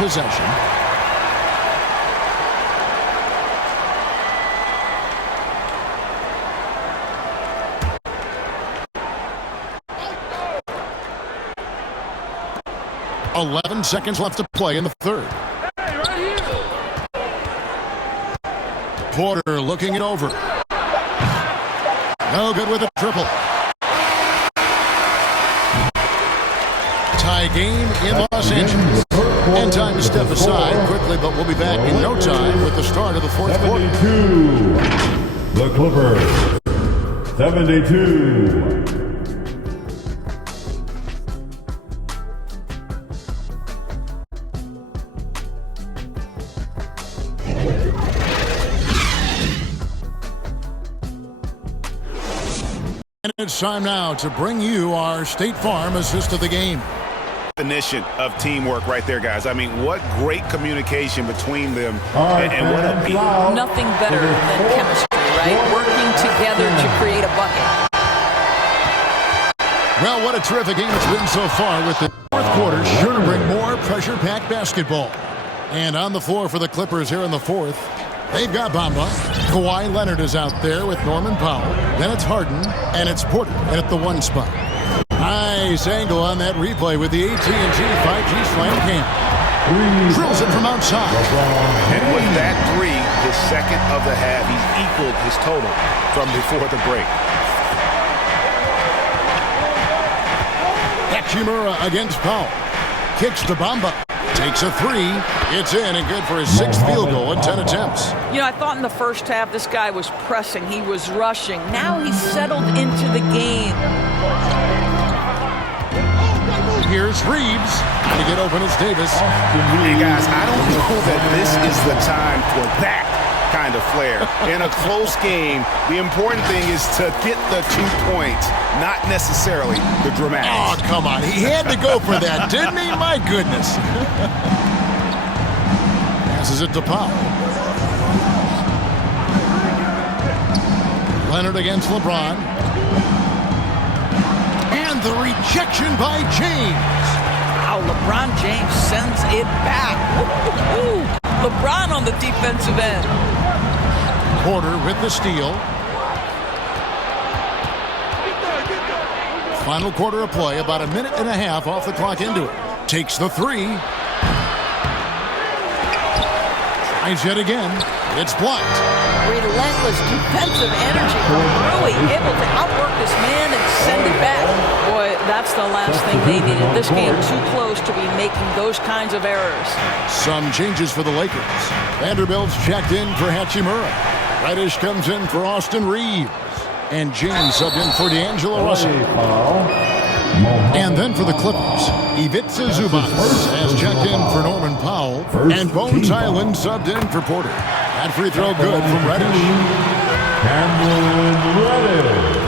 possession. "11 seconds left to play in the third." Porter looking it over. No good with a triple. Tie game in Los Angeles. And time to step aside quickly, but we'll be back in no time with the start of the fourth quarter. 72. The Clippers. 72. And it's time now to bring you our State Farm assist of the game. Definition of teamwork right there, guys. I mean, what great communication between them. And what a nothing better than chemistry, right? Working together to create a bucket. Well, what a terrific game it's been so far, with the fourth quarter sure to bring more pressure-packed basketball. And on the floor for the Clippers here in the fourth, they've got Bamba. Kawhi Leonard is out there with Norman Powell. Then it's Harden, and it's Porter at the one spot. Nice angle on that replay with the AT&T 5G slam cam. Drills it from outside. And with that three, his second of the half, he's equaled his total from before the break. Hachimura against Powell. Kicks to Bamba. Takes a three. It's in and good for his sixth field goal in 10 attempts. You know, I thought in the first half this guy was pressing. He was rushing. Now he's settled into the game. Here's Reeves to get open as Davis. Hey, guys, I don't know that this is the time for that kind of flair. In a close game, the important thing is to get the 2 points, not necessarily the dramatics. Oh, come on. He had to go for that, didn't he? My goodness. Passes it to Powell. Leonard against LeBron. And the rejection by James. Wow, LeBron James sends it back. Ooh, LeBron on the defensive end. Porter with the steal. Final quarter of play, about a minute and a half off the clock into it. Takes the three. Tries yet again. It's blocked. Relentless defensive energy from Rui, able to outwork this man and send it back. Boy, that's the last thing they needed. This game too close to be making those kinds of errors. Some changes for the Lakers. Vanderbilt's checked in for Hachimura. Reddish comes in for Austin Reeves. And James subbed in for D'Angelo Russell. And then for the Clippers, Ivica Zubac has checked in for Norman Powell. And Bones Island subbed in for Porter. That free throw good from Reddish. Cameron Reddish.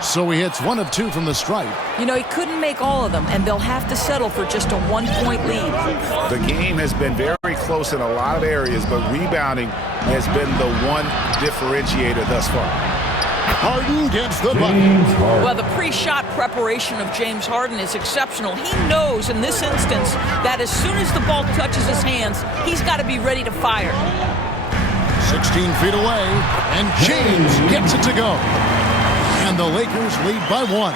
So he hits 1 of 2 from the stripe. You know, he couldn't make all of them, and they'll have to settle for just a 1-point lead. The game has been very close in a lot of areas, but rebounding has been the one differentiator thus far. Harden gets the bucket. Well, the pre-shot preparation of James Harden is exceptional. He knows in this instance that as soon as the ball touches his hands, he's got to be ready to fire. 16 feet away, and James gets it to go. And the Lakers lead by 1.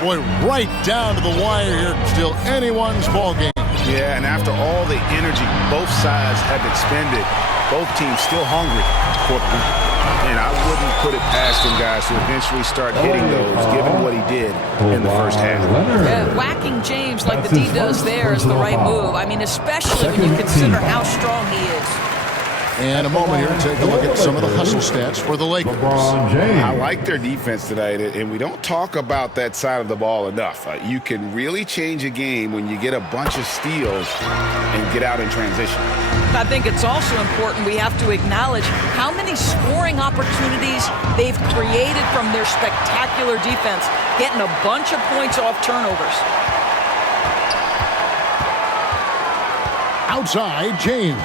Boy, right down to the wire here. Still anyone's ball game. Yeah, and after all the energy both sides have expended, both teams still hungry for the win. And I wouldn't put it past him, guys, to eventually start hitting those, given what he did in the first half. Yeah, whacking James like the D does there is the right move. I mean, especially when you consider how strong he is. And a moment here to take a look at some of the hustle stats for the Lakers. I like their defense tonight, and we don't talk about that side of the ball enough. You can really change a game when you get a bunch of steals and get out in transition. I think it's also important we have to acknowledge how many scoring opportunities they've created from their spectacular defense, getting a bunch of points off turnovers. Outside, James.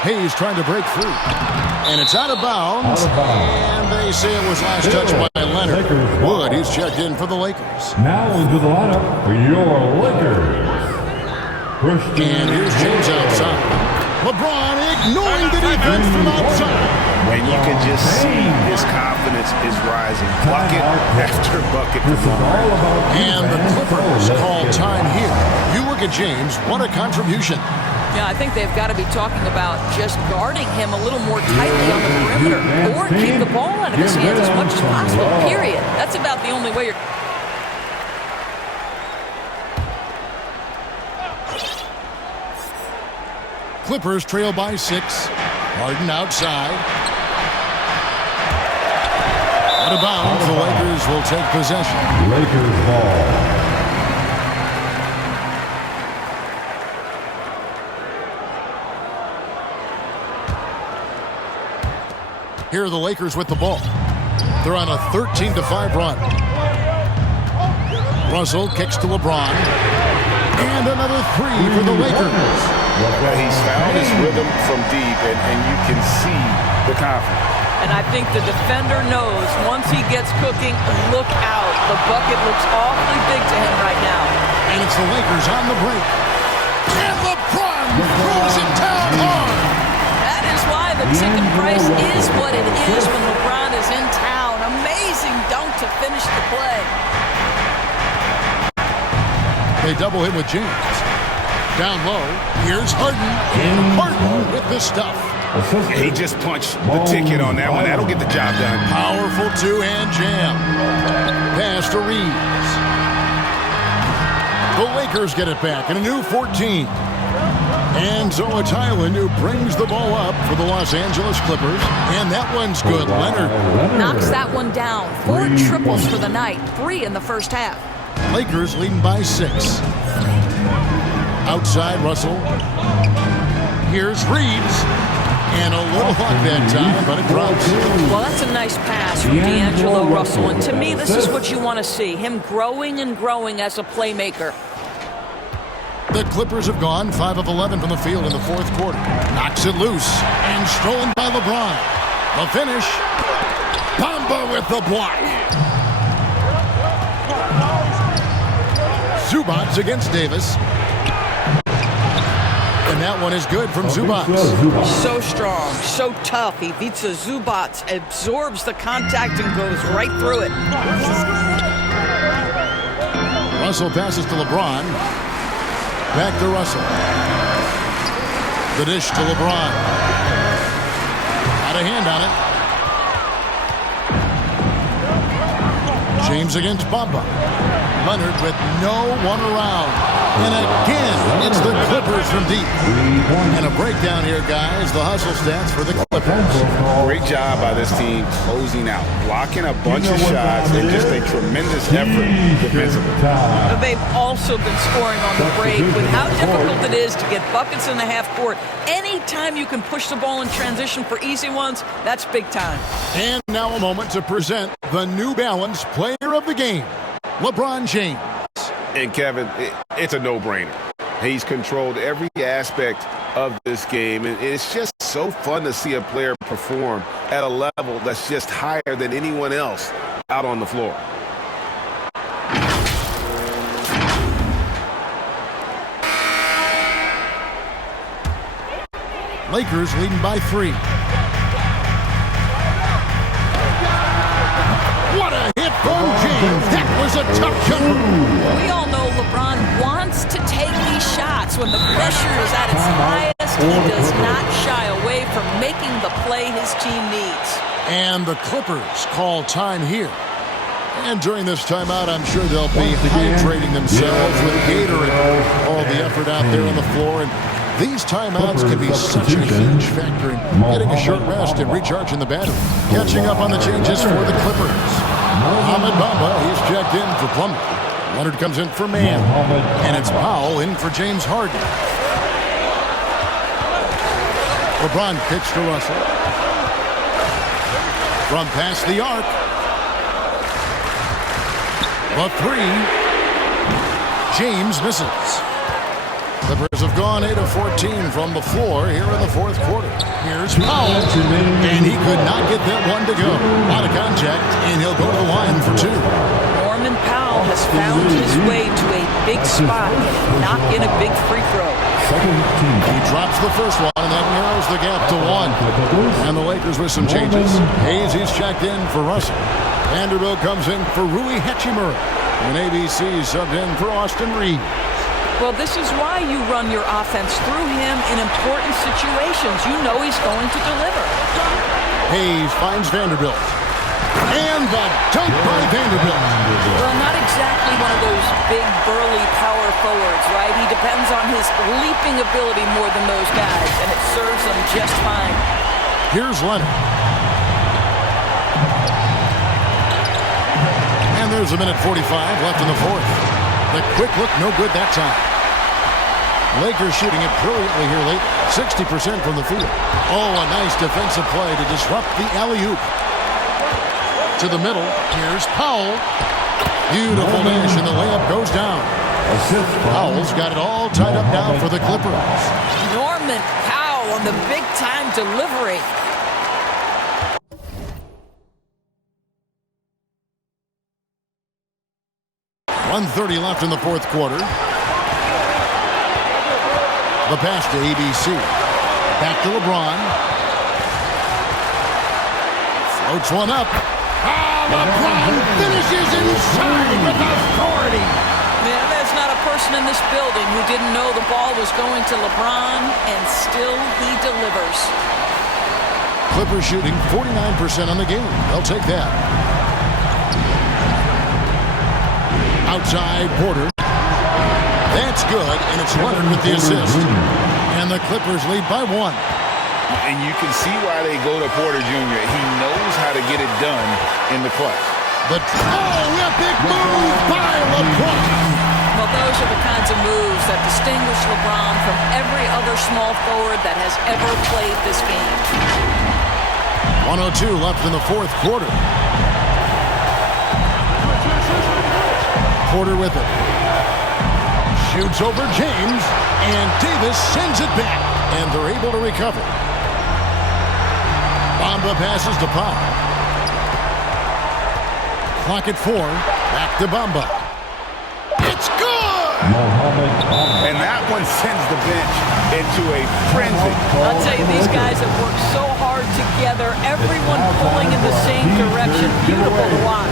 Hayes trying to break free. And it's out of bounds. And They say it was last touched by Leonard. Wood, he's checked in for the Lakers. Now into the lineup for your Lakers. And here's James outside. LeBron ignoring the defense from outside. And you can just see his confidence is rising. Bucket after bucket. And the Clippers call time here. You look at James, what a contribution. Yeah, I think they've got to be talking about just guarding him a little more tightly on the perimeter or keep the ball out of his hands as much as possible, period. That's about the only way you're... Clippers trail by 6. Harden outside. Out of bounds, the Lakers will take possession. Lakers ball. Here are the Lakers with the ball. They're on a 13-5 run. Russell kicks to LeBron. And another 3 for the Lakers. Well, he's found his rhythm from deep, and you can see the confidence. And I think the defender knows once he gets cooking, look out. The bucket looks awfully big to him right now. And it's the Lakers on the break. And LeBron throws it down hard. That is why the ticket price is what it is when LeBron is in town. Amazing dunk to finish the play. They double him with James. Down low, here's Harden. And Harden with the stuff. He just punched the ticket on that one. That'll get the job done. Powerful two-hand jam. Pass to Reeves. The Lakers get it back in a new 14. And Zoe Tylen, who brings the ball up for the Los Angeles Clippers. And that one's good. Leonard knocks that one down. 4 triples for the night. 3 in the first half. Lakers leading by 6. Outside Russell. Here's Reeves. And a little luck that time, but it drops. Well, that's a nice pass from D'Angelo Russell. And to me, this is what you want to see. Him growing and growing as a playmaker. The Clippers have gone 5 of 11 from the field in the fourth quarter. Knocks it loose. And stolen by LeBron. The finish. Bamba with the block. Zubac against Davis. And that one is good from Zubac. So strong, so tough. Ivica Zubac absorbs the contact and goes right through it. Russell passes to LeBron. Back to Russell. The dish to LeBron. Got a hand on it. James against Bamba. Leonard with no one around. And again, it's the Clippers from deep. And a breakdown here, guys. The hustle stats for the Clippers. Great job by this team closing out, blocking a bunch of shots, and just a tremendous effort defensively. They've also been scoring on the break with how difficult it is to get buckets in the half court. Anytime you can push the ball in transition for easy ones, that's big time. And now a moment to present the New Balance Player of the Game, LeBron James. And Kevin, it's a no-brainer. He's controlled every aspect of this game, and it's just so fun to see a player perform at a level that's just higher than anyone else out on the floor. Lakers leading by 3. What a hit from James. That was a tough jumper. We all know LeBron wants to take these shots. When the pressure is at its highest, he does not shy away from making the play his team needs. And the Clippers call time here. And during this timeout, I'm sure they'll be hydrating themselves with Gatorade. All the effort out there on the floor. And these timeouts can be such a huge factor in getting a short rest and recharging the battery. Catching up on the changes for the Clippers. Mohamed Bamba, he's checked in for Plumlee. Leonard comes in for Mann. And it's Powell in for James Harden. LeBron kicks to Russell. From past the arc. The 3. James misses. Clippers have gone 8 of 14 from the floor here in the fourth quarter. Here's Powell, and he could not get that one to go. A lot of contact, and he'll go to the line for two. Norman Powell has found his way to a big spot and knock in a big free throw. He drops the first one, and that narrows the gap to one. And the Lakers with some changes. Hayes is checked in for Russell. Vanderbilt comes in for Rui Hachimura. And ABC subbed in for Austin Reeves. Well, this is why you run your offense through him in important situations. You know he's going to deliver. Hayes finds Vanderbilt. And the dunk by Vanderbilt. Well, not exactly one of those big, burly power forwards, right? He depends on his leaping ability more than those guys, and it serves him just fine. Here's Leonard. And there's a minute 45 left in the fourth. The quick look, no good that time. Lakers shooting it brilliantly here late. 60% from the field. Oh, a nice defensive play to disrupt the alley-oop. To the middle. Here's Powell. Beautiful dish, and the layup goes down. Powell's got it all tied up now for the Clippers. Norman Powell on the big-time delivery. .130 left in the fourth quarter. The pass to ABC. Back to LeBron. Floats one up. LeBron finishes inside with authority. Yeah, there's not a person in this building who didn't know the ball was going to LeBron, and still he delivers. Clippers shooting 49% on the game. They'll take that. Outside Porter. That's good, and it's Leonard with the assist. And the Clippers lead by one. And you can see why they go to Porter Jr. He knows how to get it done in the clutch. But epic move by LeBron. Well, those are the kinds of moves that distinguish LeBron from every other small forward that has ever played this game. 102 left in the fourth quarter. Porter with it. Shoots over James, and Davis sends it back, and they're able to recover. Bamba passes to Powell. Clock at 4. Back to Bamba. It's good! And that one sends the bench into a frenzy. I'll tell you, these guys have worked so hard together, everyone pulling in the same direction. Beautiful to watch.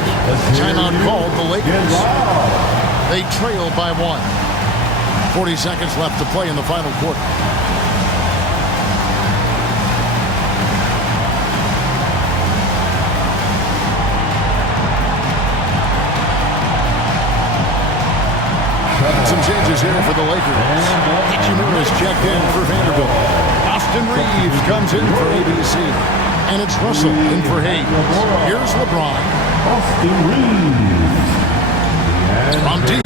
Timeout called the Lakers. They trail by one. 40 seconds left to play in the final quarter. Some changes here for the Lakers. Hachimura is checked in for Vanderbilt. Austin Reeves comes in for ABC. And it's Russell in for Hayes. Here's LeBron. Austin Reeves. From deep.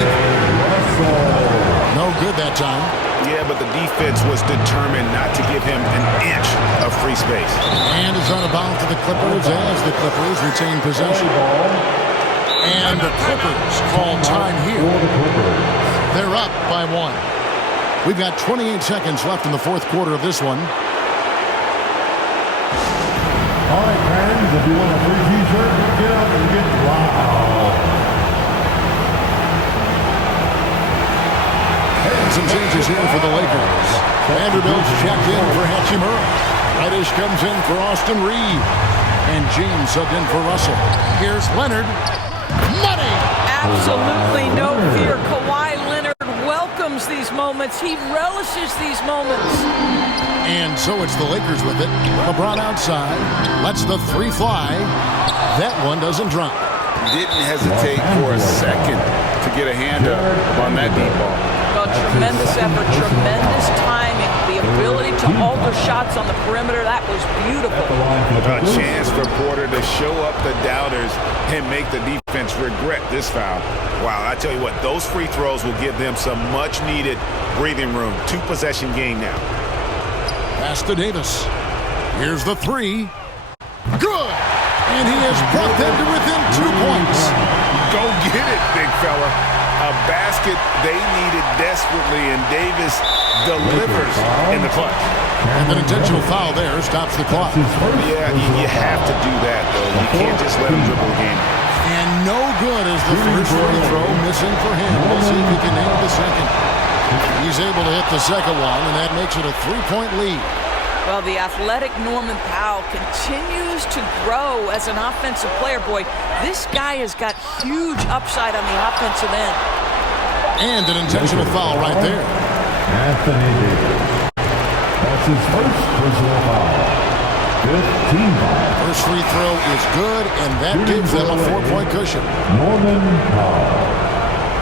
No good that time. Yeah, but the defense was determined not to give him an inch of free space. And it's on a bounce to the Clippers as the Clippers retain possession. And the Clippers call time here. They're up by one. We've got 28 seconds left in the fourth quarter of this one. All right, friends, if you want a free t-shirt, get up and get loud. And some changes here for the Lakers. Vanderbilt's checked in for Hachimura. Reddish comes in for Austin Reeves. And James subbed in for Russell. Here's Leonard. Money! Absolutely no fear. Kawhi Leonard welcomes these moments. He relishes these moments. And so it's the Lakers with it. LeBron outside. Lets the three fly. That one doesn't drop. Didn't hesitate for a second to get a hand up on that deep ball. Well, tremendous effort, tremendous timing. The ability to alter shots on the perimeter, that was beautiful. A chance for Porter to show up the doubters and make the defense regret this foul. Wow, I tell you what, those free throws will give them some much-needed breathing room. Two-possession game now. Pass to Davis. Here's the three. Good! And he has brought them to within 2 points. Go get it, big fella. A basket they needed desperately, and Davis delivers in the clutch. And an intentional foul there stops the clock. Yeah, you have to do that, though. You can't just let him dribble again. And no good as the first free throw missing for him. We'll see if he can nail the second. He's able to hit the second one, and that makes it a 3-point lead. Well, the athletic Norman Powell continues to grow as an offensive player. Boy, this guy has got huge upside on the offensive end. And an intentional foul right there. Anthony Davis. That's his first personal foul. 15 foul. First free throw is good, and that gives them a 4-point cushion. Norman Powell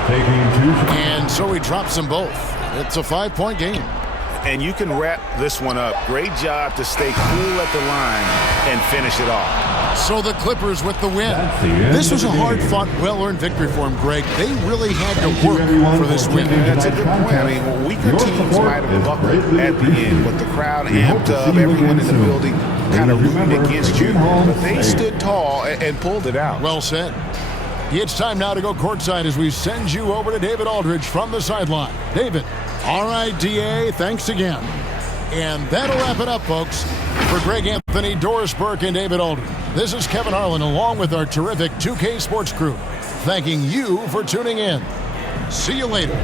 taking 2 shots. And so he drops them both. It's a 5-point game. And you can wrap this one up. Great job to stay cool at the line and finish it off. So the Clippers with the win. This was a hard-fought, well-earned victory for them, Greg. They really had to work for this win. That's a good point. I mean, weaker teams might have buckled at the end, but the crowd amped up, everyone in the building kind of rooting against you. But they stood tall and pulled it out. Well said. It's time now to go courtside as we send you over to David Aldridge from the sideline. David. All right, DA, thanks again. And that'll wrap it up, folks. For Greg Anthony, Doris Burke, and David Aldridge, this is Kevin Harlan along with our terrific 2K Sports crew, thanking you for tuning in. See you later.